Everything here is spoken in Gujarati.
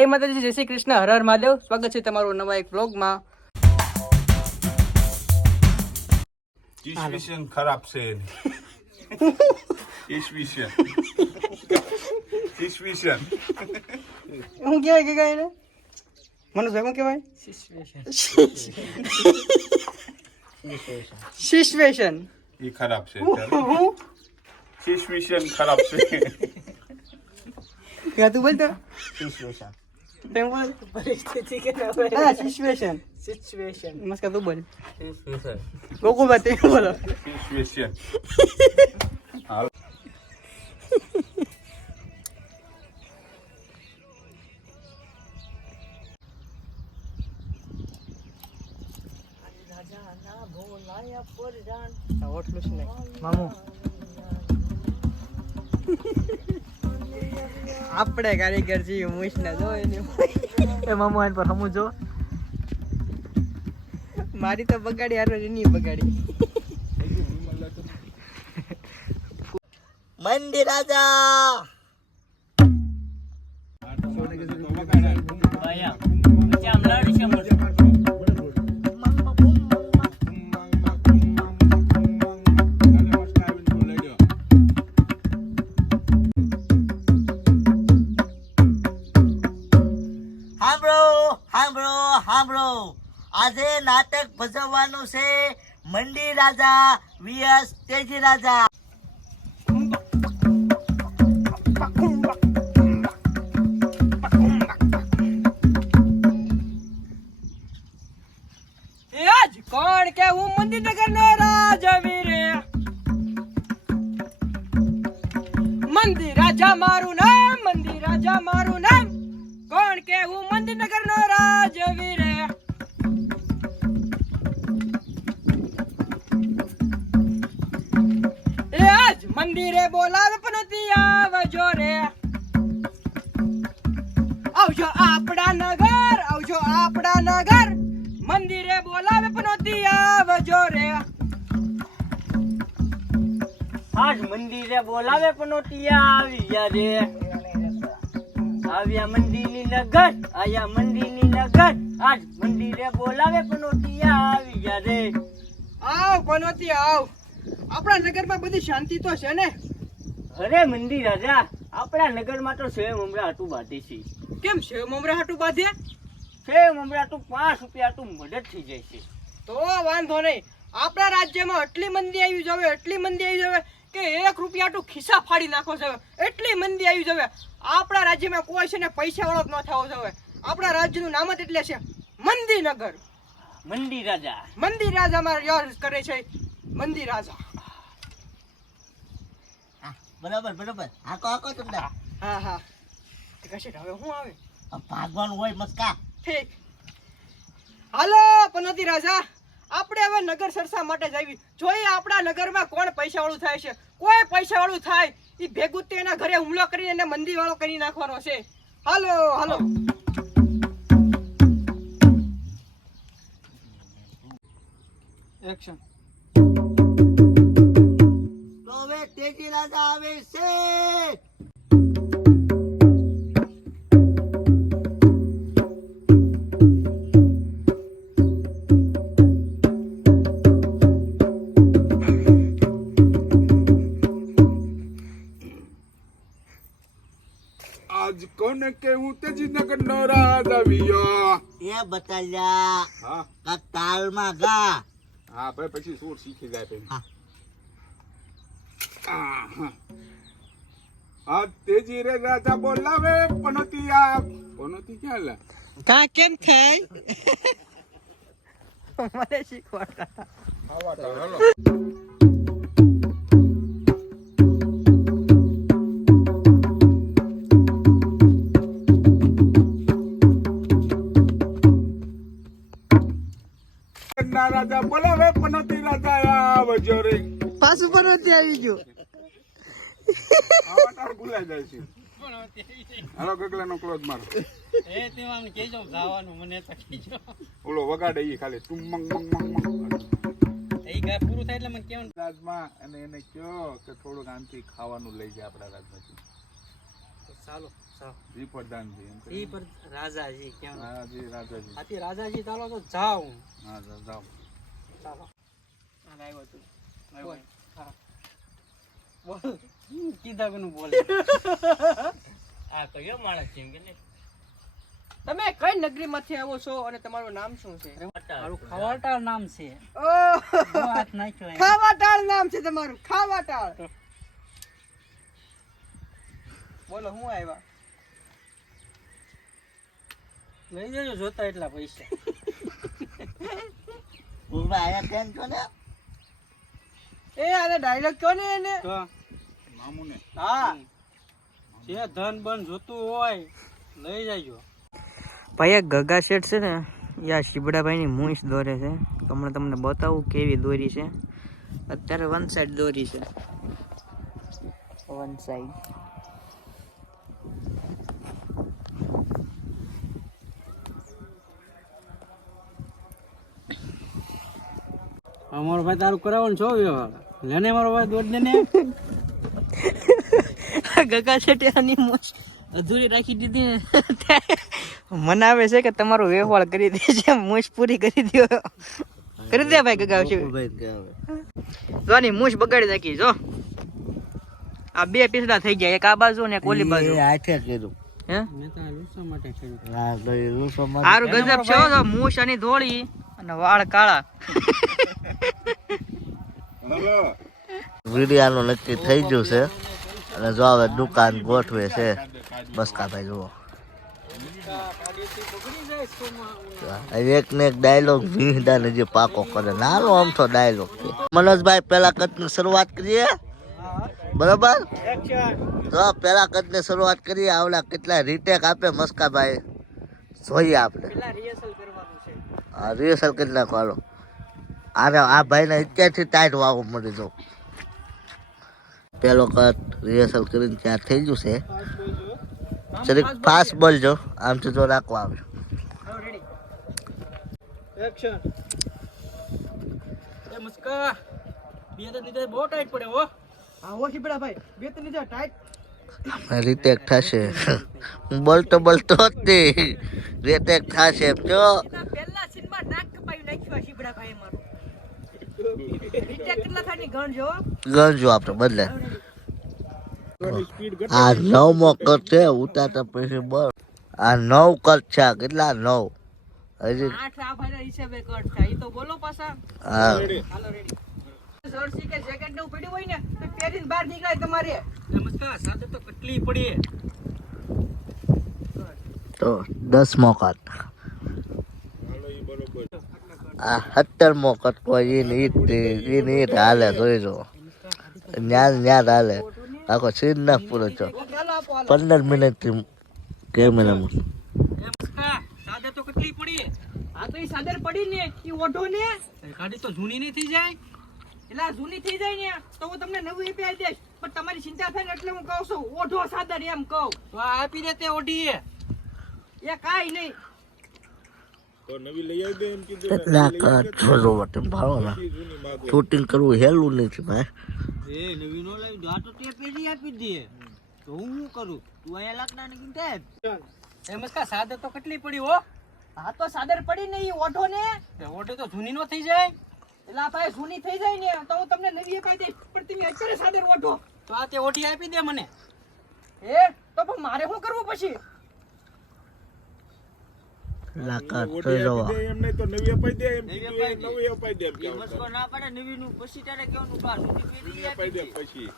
જય માતાજી, જય શ્રી કૃષ્ણ, હર હર મહાદેવ. સ્વાગત છે તમારું નવા એક વ્લોગમાં. ઈસવીસન ખરાબ છે ઈસવીસન હું કહેવાય કે એને મનોજભાઈ શું કહેવાય? સિચ્યુએશન એ ખરાબ છે. સિચ્યુએશન ખરાબ છે. ક્યાં તું બોલતો? સિચ્યુએશન તેમ બોલ. પરિસ્થિતિ કે ના હોય. હા, સિચ્યુએશન. સિચ્યુએશન નમસ્કાર, તું બોલ. સિચ્યુએશન ગોકુલભાઈ તમે બોલો. સિચ્યુએશન હાલ રાજાના ભોલાયા પરજાન ઓટલું છે નહીં મામુ. આપણે કારીગર છીએ મુશના જો એને એ મામુ આન પર હમુ જો મારી તો બગાડી હારો એની બગાડી. મંડી રાજા આયા પછી આમ લડી છે મર સાંભળો આજે નાટક ભજવવાનું છે મંડી રાજા વીએસ તેજી રાજા. આજ કોણ કે હું મંદિરનગર નો રાજવીર, મંદિર રાજા મારું નામ, મંદિર રાજા મારું નામ. કોણ કે હું મંદિરનગર નો રાજવીર. એ આજ મંદિરે બોલાવે પણ આવજો રે, આવજો આપણા નગર, આવજો આપણા નગર. મંદિરે બોલાવે પણ આવજો રે. આજ મંદિરે બોલાવે પણ આવ્યા રે. આવ્યા મંદિરની નગર, આયા મંદિરની નગર. આજ મંદિરે બોલાવે પણ આવ્યા રે. આવ પનોતી આવ. આપણા નગરમાં બધી શાંતિ તો છે ને? અરે મંદિર રાજા આપણા નગરમાં તો સેવ મમરા હાટું બાંધી છે. કેમ છે મમરા હાટું બાંધે? સેવ મમરા તો 5 રૂપિયા તો મદદ થઈ જાય છે. તો વાંધો નહીં. આપણા રાજ્યમાં એટલી મંદી આવી જવે, એટલી મંદી આવી જવે કે 1 રૂપિયા તો ખિસ્સા ફાડી નાખો જવે. એટલી મંદી આવી જવે. આપણા રાજ્યમાં કોઈ છે ને પૈસા વાળો જ ન થવો જવે. આપણા રાજ્યનું નામ જ એટલે છે મંદીનગર. મંદિર રાજા મંદિર રાજામાં યાદ કરે છે મંદિર રાજા. બરાબર હાકો તમને હા હા કશે હવે શું આવે? ભાગવાનું હોય મસ્કા. ઠીક. હાલો પનોતી રાજા, આપણે હવે નગર સરસા માટે જઈએ. જોઈએ આપણા નગરમાં કોણ પૈસા વાળું થાય છે. કોઈ પૈસા વાળું થાય એ ભેગું તે એના ઘરે હુમલો કરીને એને મંદિર વાળો કરી નાખવાનો છે. હાલો હાલો. એક્શન. તો હવે તેજી રાજા આવે છે. આજ કોને કેવું તેજીનગર નો રાજ આવ્યો. એ બતાલ્યા હા કા તાલમાં ગા. હા ભાઈ પછી સુર શીખી જાય પછી. હા. આ તેજી રે રાજા બોલાવે પનોતી ક્યાં લે? કા કેમ થાય? મને શીખવાડતા. આવા તો હાલો. રાજા બોલાવે પનોતી રાજા આવજો રે. પાછું પનોતી આવી ગયું. આવા તાર ભૂલાઈ જાય છે. હાલો ગગલાનો ક્લોઝ મારો. એ તેમાં કેજો ગાવાનું મને તો કેજો. ઓલો વગાડે ઈ ખાલી તુમ મંગ મંગ મંગ મંગ. એ ગા પૂરું થાય એટલે મને કેવું રાજમાં અને એને કયો કે થોડુંક આમથી ખાવાનું લઈ જાય આપણા રાજમાંથી. ચાલો જી પ્રધાનજી એમ ઈ કરીને. પર રાજાજી કેમ હા જી રાજાજી. આથી રાજાજી ચાલો તો જાઉં હા જાઓ. ચાલો હાલ આવ્યો તું. બોલ. હા. બોલ કીધા કોનું બોલે આ કયો માણસ છે એમ કે ને તમે કઈ નગરીમાંથી આવો છો અને તમારું નામ શું છે? મારું ખવાટાળ નામ છે ઓહ, બહુ હાથ નાખ્યો એમ. ખાવાટાળ નામ છે તમારું, ખાવાટાળ. બોલો હું આવ્યા? લઈ જજો જોતા એટલા પૈસા એ આને ડાયલોગ કયો ને એને. તો મામુને. હા જે ધન બન જોતું હોય લઈ જાયજો ભાઈ એક ગગા શેઠ છે ને યા શીબડાભાઈની મૂંછ દોરે છે. હમણાં તમને બતાવું કેવી દોરી છે. અત્યારે વન સાઈડ દોરી છે, વન સાઈડ. અમારો ભાઈ તારું કરાવવાનું છો વ્યવહાર લેને મારો ભાઈ દોડ દેને ગગા શેઠે આની મૂંછ અધૂરી રાખી દીધી ને મનાવે છે કે તમારો વ્યવહાર કરી દે છે, મૂંછ પૂરી કરી દો. કરી દે ભાઈ ગગા શેઠ. જો આની મૂંછ બગાડી નાખી. જો આ બે પીસડા થઈ ગયા, એક આ બાજુ ને એક ઓલી બાજુ. હે મેં તો આ લૂસવા માટે કર્યું સારું ગજબ છે હો. જો મૂછ આની ધોળી અને વાળ કાળા. હલો. વીડિયાનું નક્કી થઈ ગયું છે અને જો હવે દુકાન ગોઠવે છે બસકાભાઈ જુઓ એક ને એક ડાયલોગ વિંધાને જે પાકો કરે નાનો અમથો ડાયલોગ છે. મનોજભાઈ પેલા કદની શરૂઆત કરીએ બરોબર. જો પેલા કદની શરૂઆત કરીએ. આવડા કેટલા રીટેક આપે મસ્કાભાઈ જોઈએ આપણે. પેલા રિહર્સલ કરવાનું છે. હા રિહર્સલ કરી નાખો હાલો. આને આ ભાઈને અત્યારથી ટાઈટ વાગવું મળી જાઉં. પેલો કટ રિહર્સલ કરીને ત્યાં થઈ ગયું છે. જરીક ફાસ્ટ બોલજો, આમથી જો રાખવા આવે. એક્શન એ મુસ્કા બે તો નીચે બહુ ટાઈટ પડે હો હા હો શીબડાભાઈ, બે ત્રણ નીચે ટાઈટ. રીટેક થશે. હું બોલતો જ નહીં. રીટેક થશે એમ જો. પહેલા સીનમાં નાક કપાવી નાખ્યું શીબડાભાઈ મારું. રીતે કેટલા થાય ની ગણ જો. ગણજો આપણે બદલે. આ 9મો કટ છે ઉતારતા પછી બોલ. આ 9 કટ છે. આ કેટલા 9 હજી 8 આ ભાઈના હિસાબે કટ થાય. ઈ તો બોલો પાછા. હા હાલો રેડી. જર્સી કે જેકેટ ને પડ્યું હોય ને તો પહેરીને બહાર નીકળાય તમારે. એ મુસ્કા સાથે તો કેટલી પડી તો 10મો કટ. આ 17મો કટ કોઈ એની હાલે જોઈ જો. ન્યા હાલે આખો સીન ના પૂરો છો. ચાલો આપો હાલો. 15 મિનિટથી કેમેરામાં એ મુસ્કા સાથે તો કેટલી પડી આ તો ઈ સાદર પડી ને ઈ ઓઢો ને. ગાડી તો જૂની નહીં થઈ જાય એટલે આ જૂની થઈ જાય ને તો હું તમને નવી આપી આવી દઈશ. પણ તમારી ચિંતા થાય ને એટલે હું કહું છું ઓઢો સાદર એમ કહું. તો આ આપી દે તે ઓઢી એ કાઈ નહીં. તો નવી લઈ આવી દે એમ કીધું. કેટલા કટ જોજો વટે ભાળો ના. શૂટિંગ કરવું હેલું નથી ભાઈ. એ નવી નો લાવી આ તો તે પેલી આપી દે તો હું શું કરું તું અહીંયા લાગના ની કિંમત એ મુસ્કા સાથે તો કેટલી પડી હો આ તો સાદર પડી ને ઈ ઓઢો ને. ઓઢી તો જૂની નો થઈ જાય એટલે આ ભાઈ જૂની થઈ જાય ને તો હું તમને નવી આપી દઈશ. પણ તમે અત્યારે સાદર ઓઢો. તો આ તે ઓઢી આપી દે મને એ તો પણ મારે શું કરવું પછી? લાકડ જોઈ જવા. એમ નહીં તો નવી અપાઈ દે એમ કીધું. એ નવી અપાઈ દે એમ એ કહેવું. મસ્કો ના પડે નવી નું પછી તારે કેવાનું બા જૂની પેલી અપાઈ દે આપી દે પછી